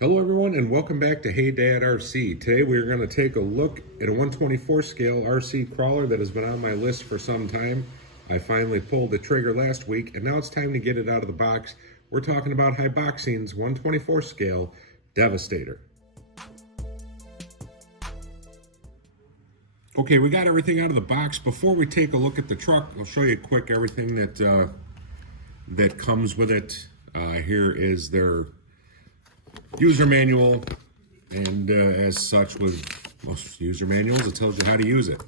Hello everyone and welcome back to Hey Dad RC. Today we're going to take a look at a 124 scale RC crawler that has been on my list for some time. I finally pulled the trigger last week and now it's time to get it out of the box. We're talking about Hyboxing's 124 scale Devastator. Okay, we got everything out of the box. Before we take a look at the truck, I'll show you quick everything that comes with it. Here is their user manual, and as such with most user manuals, it tells you how to use it.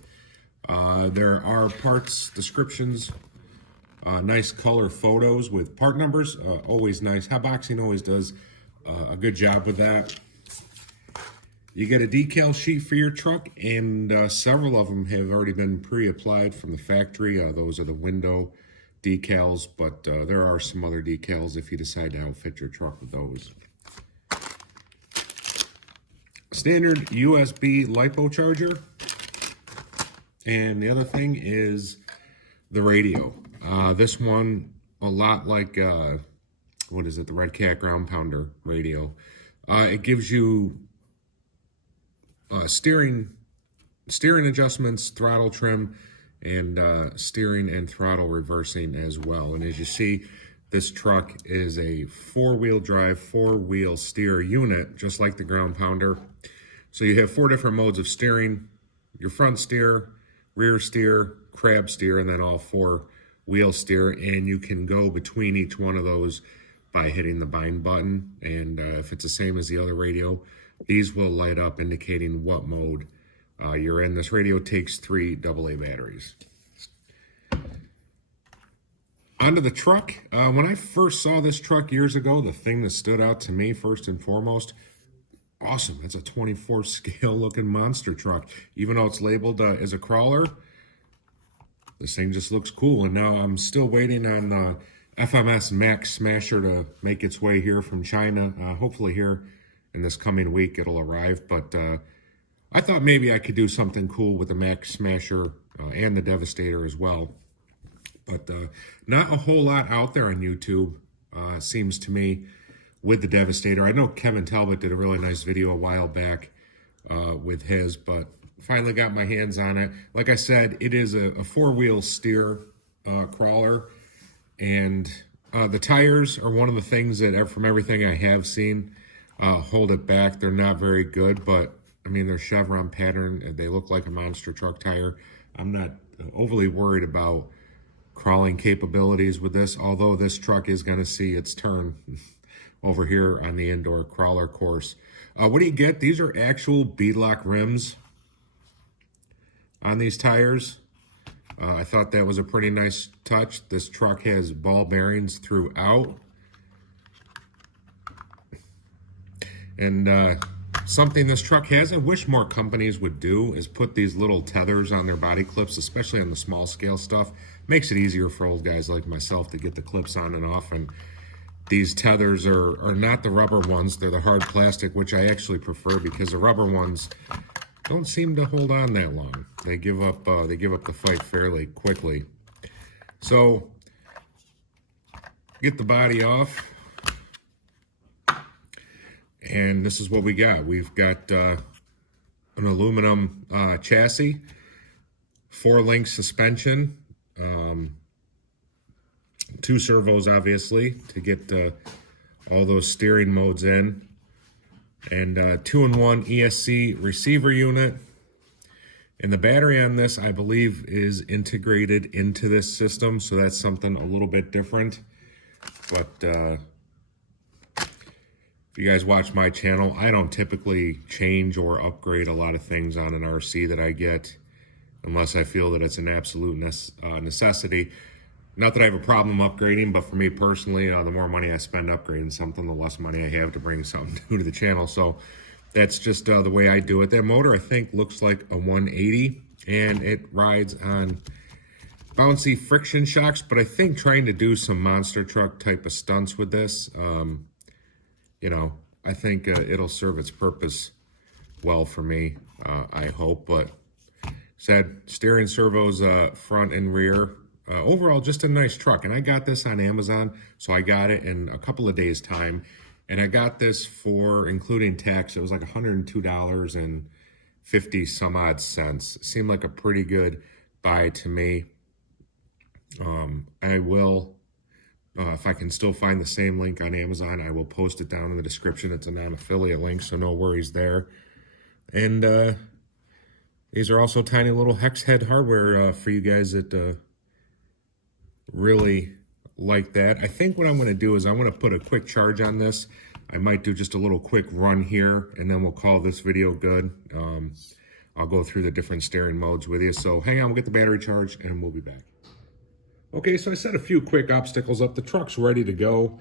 There are parts descriptions, nice color photos with part numbers, always nice. Hyboxing always does a good job with that. You get a decal sheet for your truck, and several of them have already been pre-applied from the factory. Those are the window decals, but there are some other decals if you decide to outfit your truck with those. Standard USB LiPo charger, and the other thing is the radio. This one, a lot like what is it, the Red Cat Ground Pounder radio. It gives you steering adjustments, throttle trim, and steering and throttle reversing as well. And as you see, this truck is a four-wheel drive, four-wheel steer unit, just like the Ground Pounder. So you have four different modes of steering: your front steer, rear steer, crab steer, and then all four wheel steer. And you can go between each one of those by hitting the bind button. And if it's the same as the other radio, these will light up indicating what mode you're in. This radio takes 3 AA batteries. Onto the truck. When I first saw this truck years ago, the thing that stood out to me first and foremost, awesome, it's a 24 scale looking monster truck. Even though it's labeled as a crawler, this thing just looks cool. And now I'm still waiting on the FMS Max Smasher to make its way here from China. Hopefully here in this coming week it'll arrive. But I thought maybe I could do something cool with the Max Smasher and the Devastator as well. But not a whole lot out there on YouTube, seems to me, with the Devastator. I know Kevin Talbot did a really nice video a while back with his, but finally got my hands on it. Like I said, it is a four-wheel steer crawler, and the tires are one of the things that, from everything I have seen, hold it back. They're not very good, but I mean, they're chevron pattern. They look like a monster truck tire. I'm not overly worried about crawling capabilities with this, although this truck is going to see its turn over here on the indoor crawler course. What do you get? These are actual beadlock rims on these tires. I thought that was a pretty nice touch. This truck has ball bearings throughout. And something this truck has, I wish more companies would do, is put these little tethers on their body clips, especially on the small scale stuff. Makes it easier for old guys like myself to get the clips on and off. And these tethers are not the rubber ones, they're the hard plastic, which I actually prefer, because the rubber ones don't seem to hold on that long. They give up the fight fairly quickly. So get the body off, and this is what we got. We've got an aluminum chassis, 4-link suspension, 2 servos obviously to get all those steering modes in, and 2-in-1 ESC receiver unit. And the battery on this, I believe, is integrated into this system, so that's something a little bit different. But if you guys watch my channel, I don't typically change or upgrade a lot of things on an RC that I get unless I feel that it's an absolute necessity. Not that I have a problem upgrading, but for me personally, the more money I spend upgrading something, the less money I have to bring something new to the channel. So that's just the way I do it. That motor, I think, looks like a 180, and it rides on bouncy friction shocks. But I think trying to do some monster truck type of stunts with this, you know, I think it'll serve its purpose well for me, I hope. But said, steering servos front and rear. Overall, just a nice truck. And I got this on Amazon, so I got it in a couple of days' time. And I got this for, including tax, it was like $102.50 some odd cents. Seemed like a pretty good buy to me. I will, if I can still find the same link on Amazon, I will post it down in the description. It's a non-affiliate link, so no worries there. And these are also tiny little hex head hardware for you guys that really like that. I think what I'm going to do is I'm going to put a quick charge on this. I might do just a little quick run here, and then we'll call this video good. I'll go through the different steering modes with you. So hang on, we'll get the battery charged, and we'll be back. Okay, so I set a few quick obstacles up. The truck's ready to go.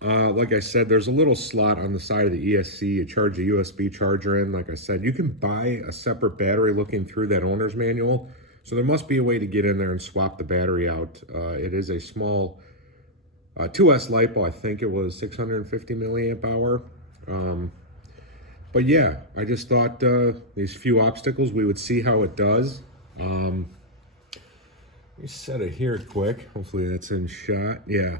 Like I said, there's a little slot on the side of the ESC. You charge a USB charger in. Like I said, you can buy a separate battery looking through that owner's manual. So there must be a way to get in there and swap the battery out. It is a small 2S LiPo. I think it was 650 milliamp hour. But yeah, I just thought these few obstacles, we would see how it does. Let me set it here quick. Hopefully that's in shot. Yeah.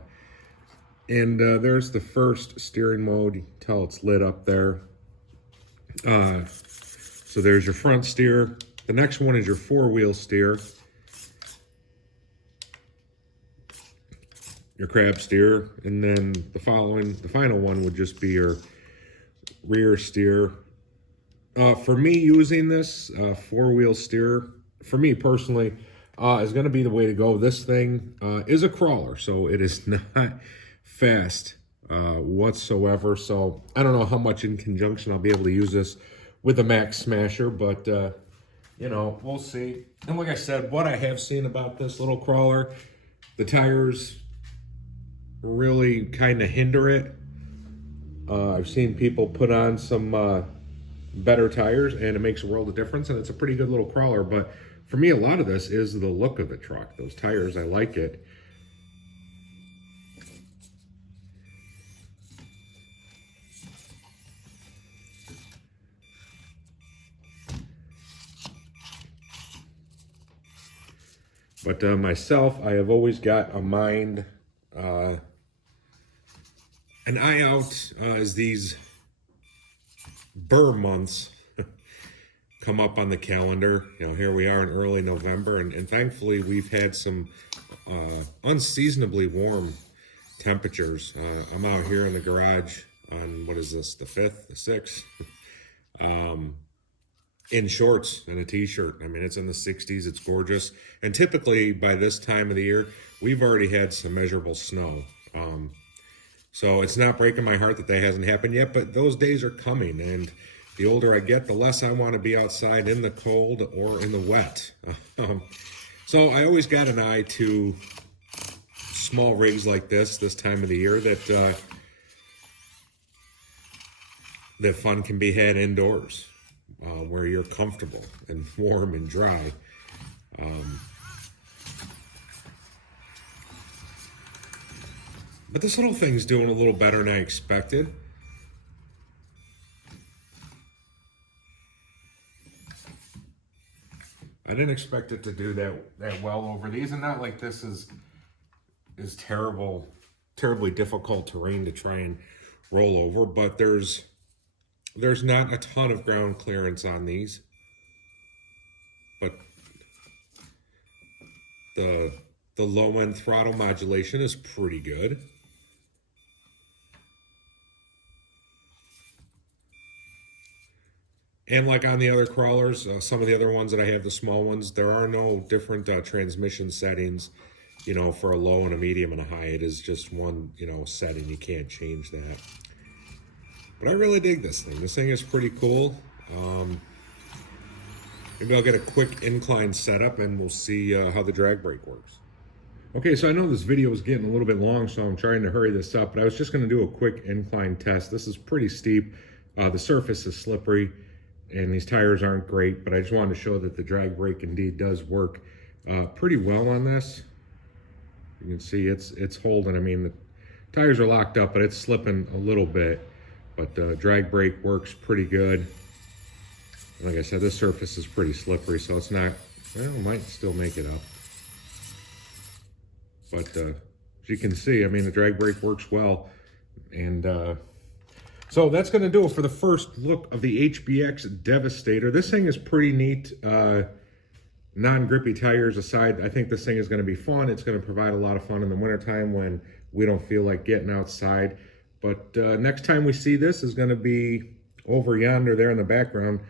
And there's the first steering mode. You can tell it's lit up there. So there's your front steer. The next one is your four-wheel steer. Your crab steer. And then the final one would just be your rear steer. For me, using this four-wheel steer, for me personally, is going to be the way to go. This thing is a crawler, so it is not fast whatsoever. So I don't know how much in conjunction I'll be able to use this with the Max Smasher, but you know, we'll see. And like I said, what I have seen about this little crawler, the tires really kind of hinder it. I've seen people put on some better tires, and it makes a world of difference, and it's a pretty good little crawler. But for me, a lot of this is the look of the truck. Those tires, I like it. But myself, I have always got a mind, an eye out as these burr months come up on the calendar. You know, here we are in early November, and thankfully we've had some unseasonably warm temperatures. I'm out here in the garage on, what is this, the 5th, the 6th? In shorts and a t-shirt. I mean, it's in the 60s, it's gorgeous. And typically by this time of the year, we've already had some measurable snow. So it's not breaking my heart that hasn't happened yet, but those days are coming. And the older I get, the less I want to be outside in the cold or in the wet. So I always got an eye to small rigs like this time of the year that fun can be had indoors. Where you're comfortable and warm and dry. But this little thing's doing a little better than I expected. I didn't expect it to do that well over these, and not like this is terribly difficult terrain to try and roll over, but there's not a ton of ground clearance on these, but the low end throttle modulation is pretty good. And like on the other crawlers, some of the other ones that I have, the small ones, there are no different transmission settings, you know, for a low and a medium and a high. It is just one, you know, setting. You can't change that. But I really dig this thing. This thing is pretty cool. Maybe I'll get a quick incline setup and we'll see how the drag brake works. Okay, so I know this video is getting a little bit long, so I'm trying to hurry this up, but I was just gonna do a quick incline test. This is pretty steep. The surface is slippery and these tires aren't great, but I just wanted to show that the drag brake indeed does work pretty well on this. You can see it's holding. I mean, the tires are locked up, but it's slipping a little bit. But drag brake works pretty good. Like I said, this surface is pretty slippery, so it's not, well, it might still make it up. But as you can see, I mean, the drag brake works well. And So that's going to do it for the first look of the HBX Devastator. This thing is pretty neat. Non-grippy tires aside, I think this thing is going to be fun. It's going to provide a lot of fun in the wintertime when we don't feel like getting outside. But next time we see this is going to be over yonder there in the background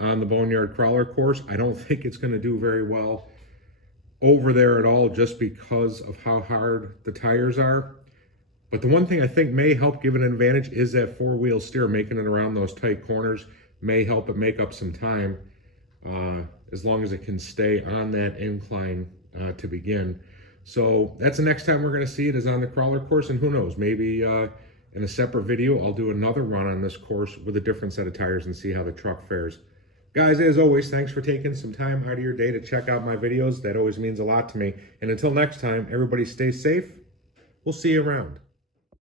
on the Boneyard Crawler course. I don't think it's going to do very well over there at all just because of how hard the tires are. But the one thing I think may help give it an advantage is that four-wheel steer. Making it around those tight corners may help it make up some time as long as it can stay on that incline to begin. So that's the next time we're going to see it is on the crawler course, and who knows, maybe in a separate video I'll do another run on this course with a different set of tires and see how the truck fares. Guys, as always, thanks for taking some time out of your day to check out my videos. That always means a lot to me. And until next time, everybody stay safe. We'll see you around.